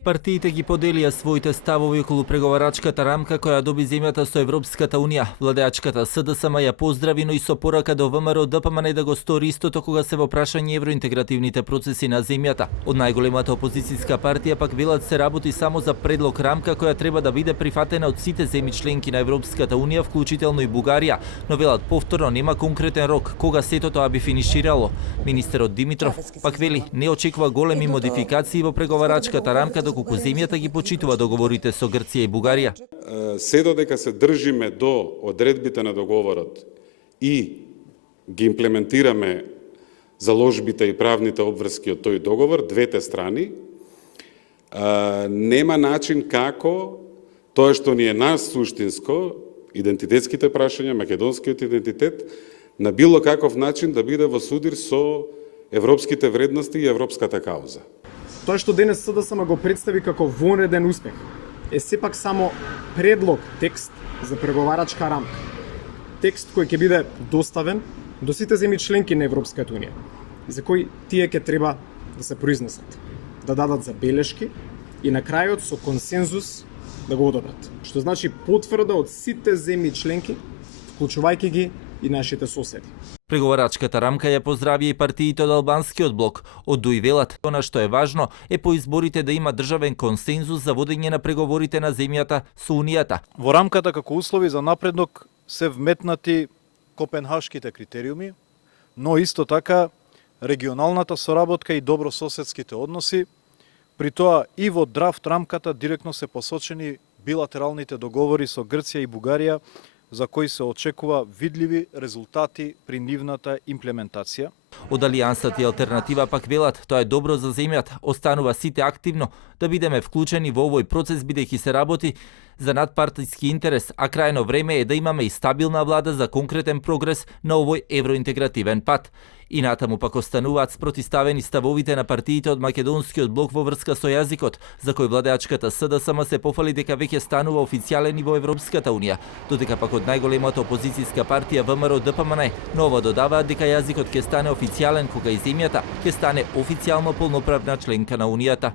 Партиите ги поделија своите ставови околу преговарачката рамка која доби земјата со Европската унија. Владеачката СДСМ ја поздрави, но и со порака до ВМРО ДПМН да го стори истото кога се во прашање евроинтегративните процеси на земјата. Од најголемата опозицијска партија пак велат се работи само за предлог рамка која треба да биде прифатена од сите земји членки на Европската унија, вклучително и Бугарија, но велат повторно нема конкретен рок кога сето тоа би финиширало. Министерот Димитров пак вели не очекува големи модификации во преговарачката рамка доколку земјата ги почитува договорите со Грција и Бугарија. Се додека се држиме до одредбите на договорот и ги имплементираме заложбите и правните обврски од тој договор, двете страни, нема начин како тоа што ни е нас суштинско, идентитетските прашања, македонскиот идентитет, на било каков начин да биде во судир со европските вредности и европската кауза. Тоа што денес СДСМ го представи како вонреден успех е сепак само предлог текст за преговарачка рамка. Текст кој ќе биде доставен до сите земји членки на Европската унија, за кој тие ќе треба да се произнесат, да дадат забелешки и на крајот со консензус да го одобрат. Што значи потврда од сите земји членки, вклучувајќи ги и нашите соседи. Преговарачката рамка ја поздрави и партиите од албанскиот блок. Од ДУИ велат, она што е важно е по изборите да има државен консензус за водење на преговорите на земјата со Унијата. Во рамката како услови за напредок се вметнати копенхашките критериуми, но исто така регионалната соработка и добрососедските односи. При тоа и во драфт рамката директно се посочени билатералните договори со Грција и Бугарија, за кои се очекува видливи резултати при нивната имплементација. Од Алијансата и Алтернатива пак велат, тоа е добро за земјата, останува сите активно да бидеме вклучени во овој процес бидејќи се работи за надпартиски интерес, а крајно време е да имаме и стабилна влада за конкретен прогрес на овој евроинтегративен пат. И натаму пак остануваат спротиставени ставовите на партиите од македонскиот блок во врска со јазикот, за кој владеачката СДСМ се пофали дека веќе станува официјален и во Европската унија, додека пак од најголемата опозицијска партија ВМРО ДПМН нова додаваат дека јазикот ќе стане официјален кога и земјата ќе стане официјално полноправна членка на унијата.